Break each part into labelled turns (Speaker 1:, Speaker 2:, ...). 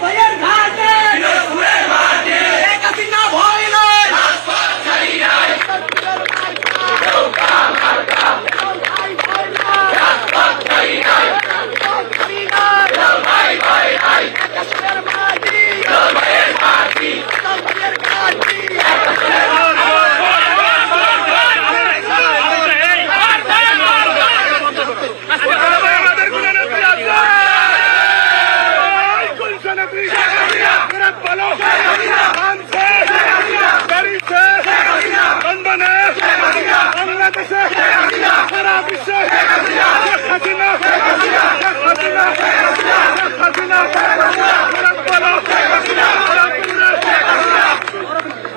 Speaker 1: 我要你看。বাংলাদেশে সারা বিশ্বে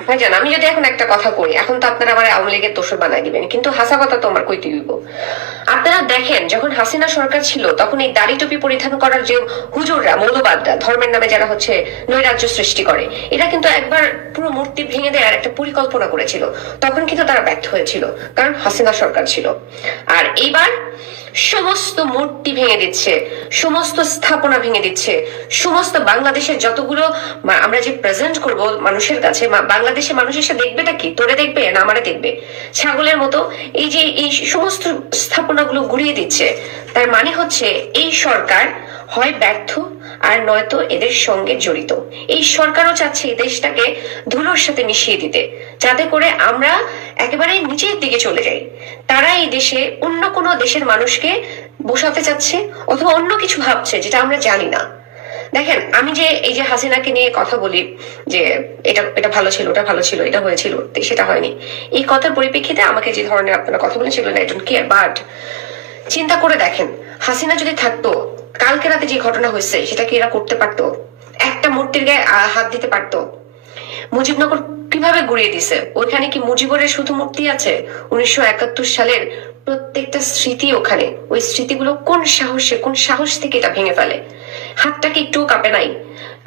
Speaker 2: ভাইজান, আমি যদি এখন একটা কথা কই, এখন তো আপনারা আমার আওয়ামী লীগের দোষর বানাই দিবেন, কিন্তু হাসা কথা তো আমার কইতে দিব আপনারা দেখেন, যখন হাসিনা সরকার ছিল, তখন এই দাড়ি টুপি পরিধান করার যে হুজুররা, মৌলবাদরা, ধর্মের নামে যারা হচ্ছে নৈরাজ্য সৃষ্টি করে, এরা কিন্তু একবার পুরো মূর্তি ভেঙে দেওয়ার একটা পরিকল্পনা করেছিল। তখন কিন্তু তারা ব্যর্থ হয়েছিল, কারণ হাসিনা সরকার ছিল। আর এইবার সমস্ত মূর্তি ভেঙে দিচ্ছে, সমস্ত স্থাপনা ভেঙে দিচ্ছে, সমস্ত বাংলাদেশের যতগুলো আমরা যে প্রেজেন্ট করব মানুষের কাছে বাংলাদেশের মানুষ এসে দেখবে কি? তোরে দেখবে না আমারে দেখবে? ছাগলের মতো এই যে এই সমস্ত স্থাপনাগুলো গুড়িয়ে দিচ্ছে, তার মানে হচ্ছে এই সরকার হয় ব্যর্থ আর নয়তো এদের সঙ্গে জড়িত। এই সরকারও চাচ্ছে এই দেশটাকে ধুলোর সাথে মিশিয়ে দিতে, যাতে করে আমরা একেবারে নিচের দিকে চলে যাই। তারা এই দেশে অন্য কোনো দেশের মানুষকে বসাতে চাচ্ছে অথবা অন্য কিছু ভাবছে যেটা আমরা জানি না। দেখেন, আমি যে এই যে হাসিনাকে নিয়ে কথা বলি যে এটা এটা ভালো ছিল, ওটা ভালো ছিল, এটা হয়েছিল, সেটা হয়নি। এই কথার পরিপ্রেক্ষিতে আমাকে যে ধরনের আপনারা কথা বলেন সেগুলো একজন কেয়ার বাট চিন্তা করে দেখেন, হাসিনা যদি থাকতো, কালকে রাতে যে ঘটনা হয়েছে, সেটা কি এরা করতে পারতো? একটা মূর্তির গায়ে হাত দিতে পারতো? মুজিবনগর কীভাবে গুড়িয়ে দিছে ওইখানে কি মুজিবরের শুধু মূর্তি আছে? উনিশশো একাত্তর সালের প্রত্যেকটা স্মৃতি ওখানে। ওই স্মৃতিগুলো কোন সাহসে, কোন সাহস থেকে এটা ভেঙে ফেলে? হাতটা কি একটু কাঁপে নাই?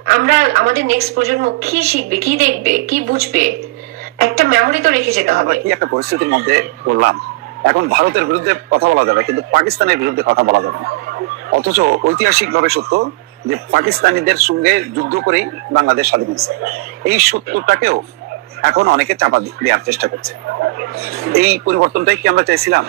Speaker 2: আমরা, আমাদের নেক্সট প্রজন্ম কি শিখবে, কি দেখবে, কি বুঝবে? একটা মেমোরি তো রেখে যেতে হবে।
Speaker 3: একটা পরিস্থিতির মধ্যে পড়লাম। এখন ভারতের বিরুদ্ধে কথা বলা যাবে, কিন্তু পাকিস্তানের বিরুদ্ধে কথা বলা যাবে না। অথচ ঐতিহাসিক ভাবে সত্য যে পাকিস্তানিদের সঙ্গে যুদ্ধ করেই বাংলাদেশ স্বাধীন হয়েছে। এই সত্যটাকেও এখন অনেকে চাপা দেওয়ার চেষ্টা করছে। এই পরিবর্তনটাই কি আমরা চাইছিলাম?